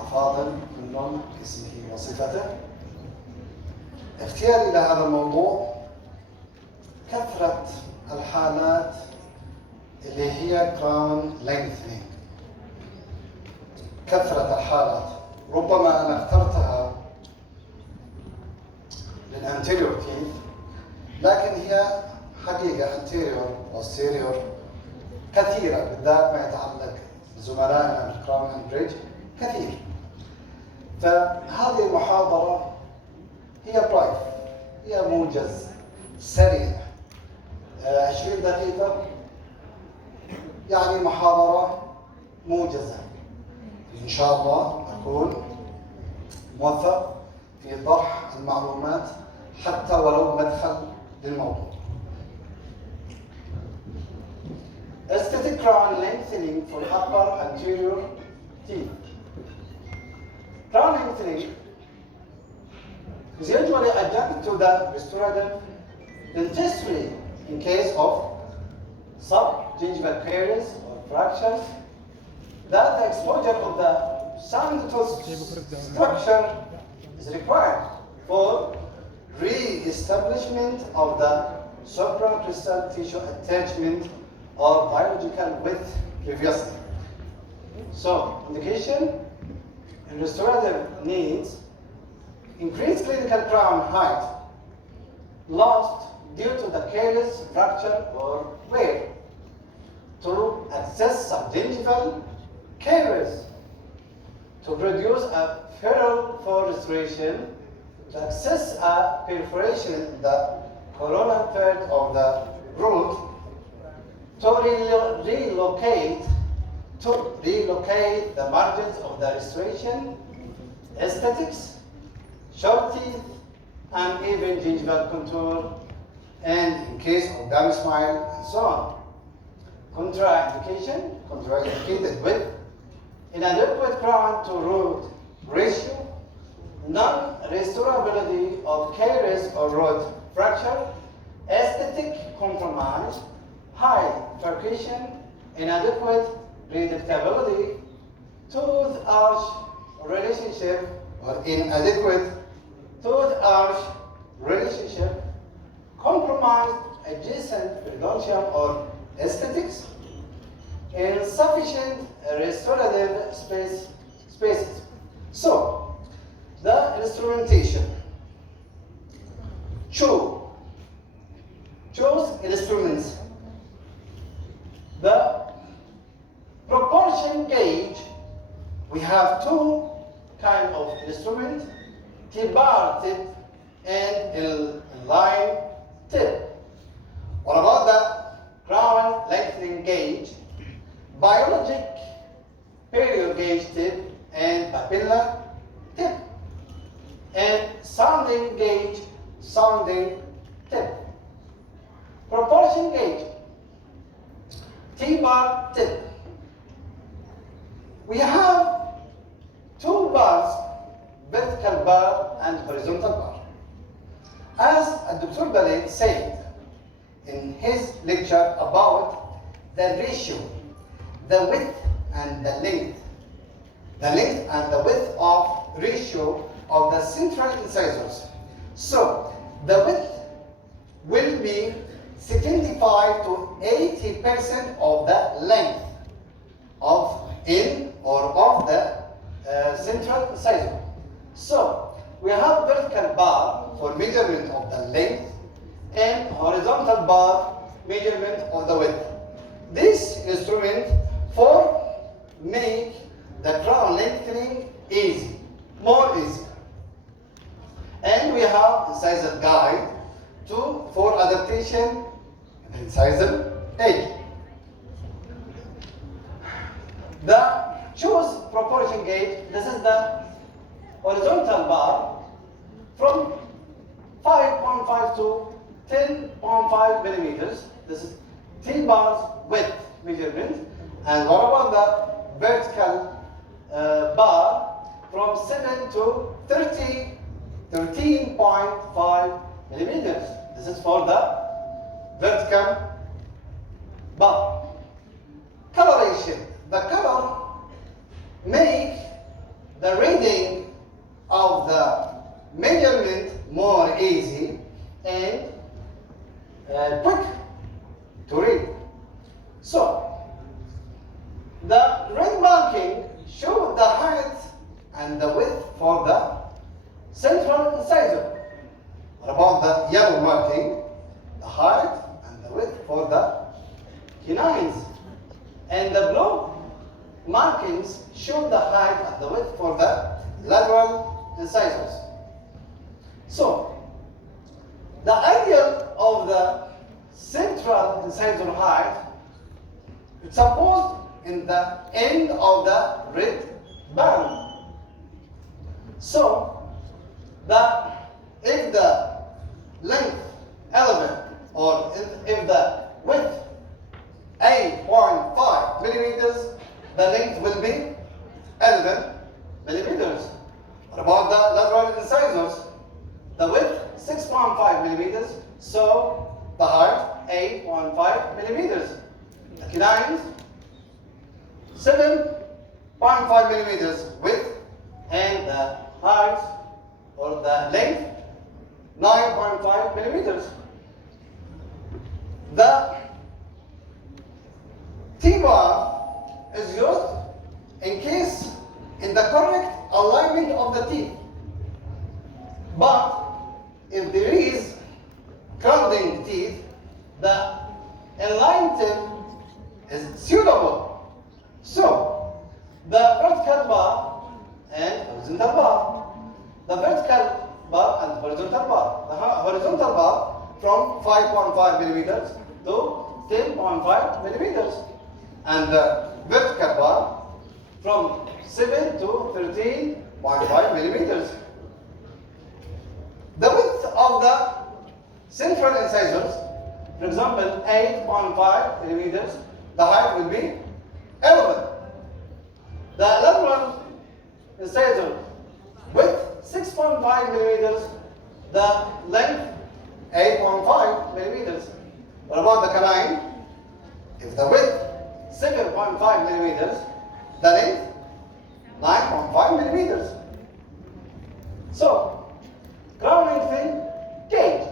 أفاضل كل اسمه وصفته. اختياري لهذا الموضوع كثرة الحالات اللي هي crown lengthening. كثرة الحالات، ربما أنا اخترتها للانتيريور تيث، لكن هي حقيقة anterior posterior كثيرة، بالذات ما يتعلق بزملائنا في crown and bridge كثير. فهذه المحاضرة هي برايف، هي موجز سريع 20 دقيقة، يعني محاضرة موجزة. إن شاء الله أكون موفق في طرح المعلومات حتى ولو مدخل للموضوع. Aesthetic crown lengthening for upper anterior teeth. Crown lengthening is usually adjuncted to the restorative dentistry in case of subgingival caries or fractures, that the exposure of the sound tooth structure is required for re-establishment of the supracrystal tissue attachment or biological width previously. So, indication in restorative needs: increased clinical crown height lost due to the caries, fracture, or wear, to access subgingival caries, to produce a ferrule for restoration, to access a perforation in the coronal third of the root, to relocate the margins of the restoration, aesthetics, short teeth, and even gingival contour, and in case of gum smile and so on. Contraindicated with inadequate crown to root ratio, non-restorability of caries or root fracture, aesthetic compromise, high percussion, inadequate predictability, tooth arch relationship or inadequate tooth arch relationship, compromised adjacent periodontium or aesthetics, insufficient restorative spaces. So, the instrumentation. Choose instruments. The proportion gauge, we have two kinds of instruments: T-bar tip and line tip. What about the crown lengthening gauge? Biologic period gauge tip and papilla tip, and sounding gauge, sounding tip. Proportion gauge, T-bar tip. We have two bars, vertical bar and horizontal bar. As Dr. Balay said in his lecture about the ratio, the width and the length and the width of ratio of the central incisors. So the width will be 75 to 80% of the length of in or of the central incisor. So we have vertical bar for measurement of the length and horizontal bar measurement of the width. This instrument for make the crown lengthening easy, more easy. And we have incisor guide for adaptation the incisor edge. The choose proportion gauge, this is the horizontal bar from 5.5 to 10.5 millimeters. This is T-bar's width measurement. And what about the vertical bar from 7 to 13.5 millimeters. This is for the vertical bar. Coloration. The color make the reading of the measurement more easy and quick to read. So, the red marking shows the height and the width for the central incisor. What about the yellow marking? The height and the width for the canines. And the blue markings show the height and the width for the lateral incisors. So, the ideal of the central incisor height is supposed in the end of the red band. So, if the length 11 or if the width 8.5 millimeters, the length will be 11 millimeters. What about the lateral incisors? The width 6.5 millimeters, so the height 8.5 millimeters. The canines 7.5 millimeters width, and the height or the length 9.5 millimeters. The T-bar is used in case in the correct alignment of the teeth. But if there is crowding teeth, the inline tip is suitable. So, the vertical bar and horizontal bar. The vertical bar and horizontal bar. The horizontal bar from 5.5 millimeters to 10.5 millimeters. And the vertical bar from 7 to 13.5 millimeters. The width of the central incisors, for example, 8.5 millimeters, the height will be 11. The lateral incisor width 6.5 millimeters, the length 8.5 millimeters. What about the canine? If the width 7.5 millimeters, the length 9.5 millimeters. So, crown lengthening gauge.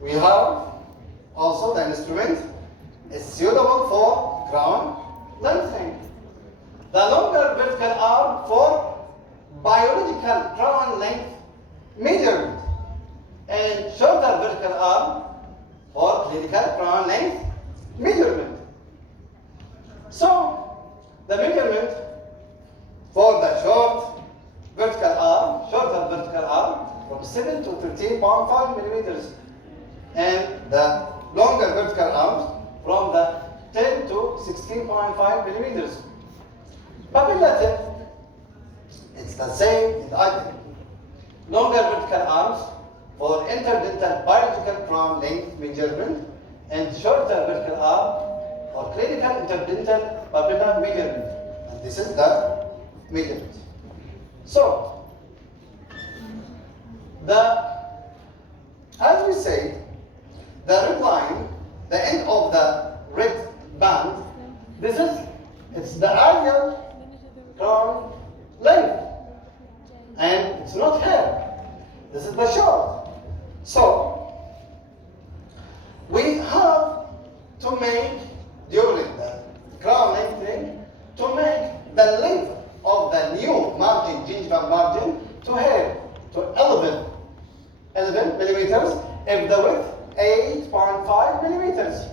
We have also the instrument is suitable for crown lengthening. The longer vertical arm for biological crown length measurement, and shorter vertical arm for clinical crown length measurement. So, the measurement for the shorter vertical arm from 7 to 13.5 millimeters, and the longer vertical arms from the 10 to 16.5 millimeters. Papilla tip, it's the same in item. Longer vertical arms for interdental biological crown length measurement, and shorter vertical arm for clinical interdental papilla measurement. And this is the measurement. So, as we said, the red line, the end of the red band, it's the ideal crown length, and it's not hair. This is the short. So, we have to make, during the crown lengthening, to make the length of the new margin, gingival margin, to hair, to 11 millimeters, if the width 8.5 millimeters.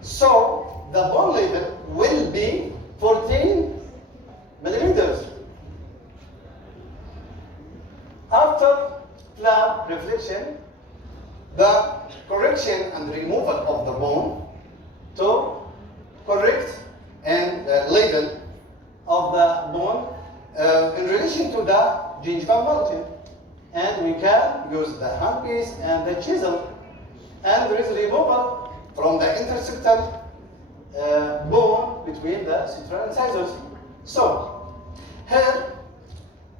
So, the bone level will be 14 millimeters. After flap reflection, the correction and removal of the bone to correct and level of the bone in relation to the gingival margin. And we can use the handpiece and the chisel, and there is removal from the intersectal bone between the central incisors. So, here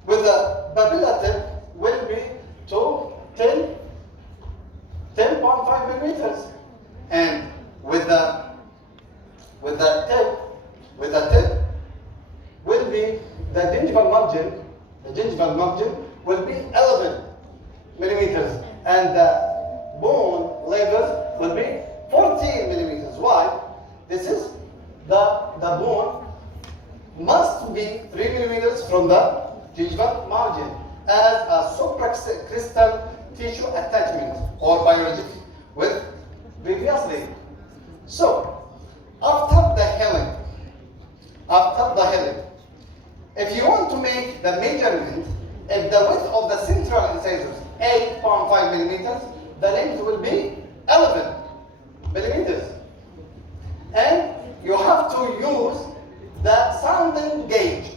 with the papilla tip will be to 10.5 millimeters, and with the tip will be the gingival margin margin, the gingival margin, will be 11 millimeters, and the bone level will be 14 millimeters. Why? This is the bone must be 3 millimeters from the gingival margin as a supracrystal tissue attachment or biologic with previously. So, after the healing, if you want to make the measurement, if the width of the central incisors 8.5 millimeters, the length will be 11 millimeters. And you have to use the sounding gauge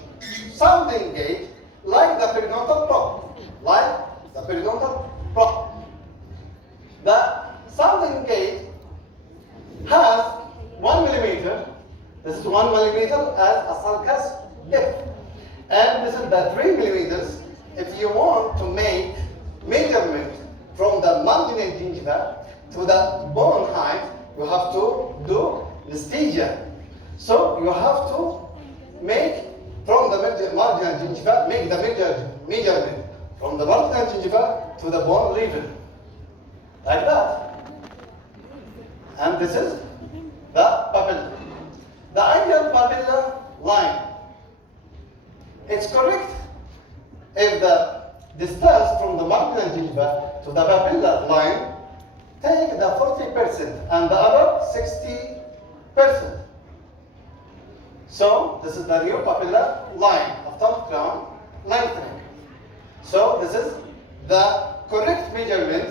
like the periodontal probe. The sounding gauge has 1 millimeter. This is 1 millimeter as a sulcus depth. And this is the 3 millimeters. If you want to make measurement from the marginal gingiva to the bone height, you have to do anesthesia. So you have to make from the marginal gingiva, make the measurement from the marginal gingiva to the bone level. Like that. And this is the papilla. The ideal papilla line. It's correct if the distance from the marginal gingiva to the papilla line take the 40% and the other 60%. So this is the new papilla line of tongue crown lengthening. So this is the correct measurement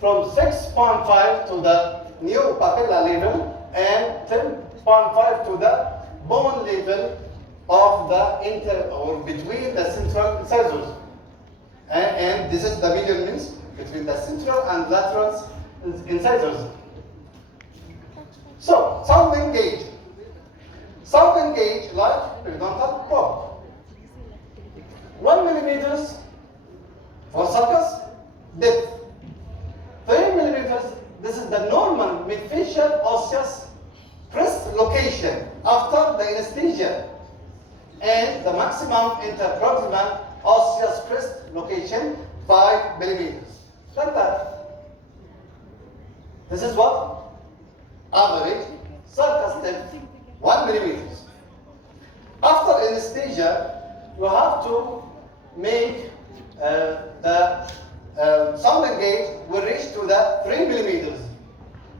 from 6.5 to the new papilla level and 10.5 to the bone level of the or between the central incisors. And this is the measurements between the central and lateral incisors. So, sounding gauge like periodontal probe. 1 millimeters for sulcus depth. 3 millimeters, this is the normal midfacial osseous crest location after the anesthesia. And the maximum interproximal osseous crest location, 5 millimeters. Like that. This is what? Average sulcus depth, 1 millimeters. After anesthesia, you have to make the sounding gauge will reach to the 3 millimeters.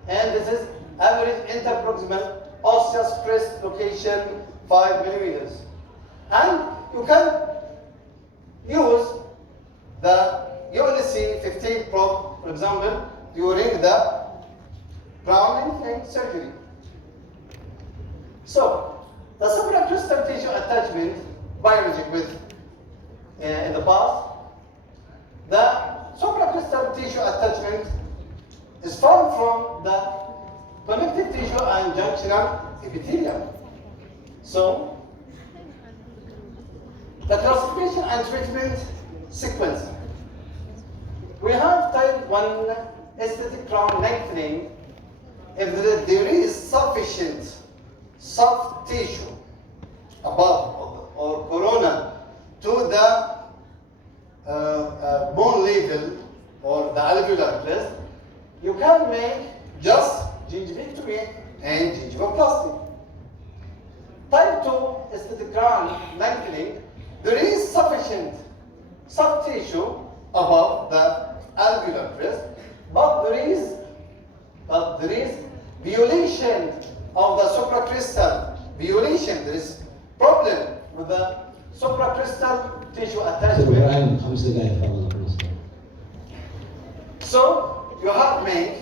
And this is average interproximal osseous crest location, 5 millimeters. And you can use the UNC 15 probe, for example, during the crown lengthening surgery. So, the supracrystal tissue attachment biologic with in the past, the supracrystal tissue attachment is formed from the connective tissue and junctional epithelium. So, the classification and treatment sequence. We have type 1 aesthetic crown lengthening if there is sufficient soft tissue above or corona to the bone level or the alveolar crest, you can make just gingivectomy and gingivoplasty. Type 2 aesthetic crown lengthening, there is sufficient soft tissue above the alveolar crest, but there is violation of the supracrystal. There is problem with the supracrystal tissue attachment. So you have made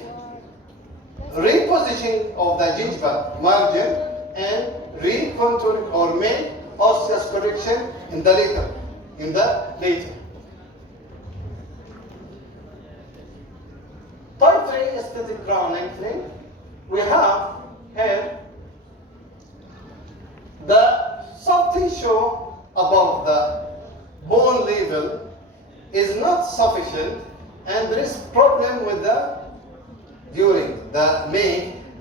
repositioning of the gingival margin and recontouring or make osseous correction in the later. Type 3 aesthetic crown lengthening. We have here the soft tissue above the bone level is not sufficient, and there is problem with the during the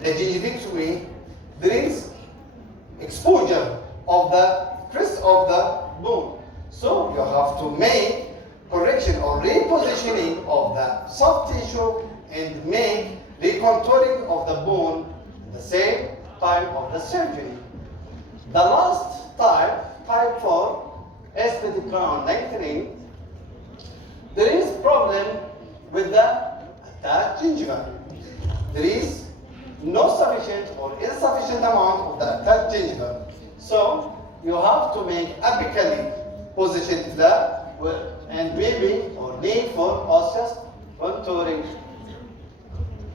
gingivectomy. There is exposure of the crest of the bone. So you have to make correction or repositioning of the soft tissue and make recontouring of the bone at the same time of the surgery. The last type 4, aesthetic crown lengthening, there is problem with the attached gingiva. There is no sufficient or insufficient amount of the attached gingiva. So you have to make apically positioned flap and maybe or need for osseous contouring.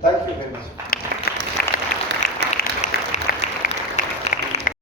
Thank you very much.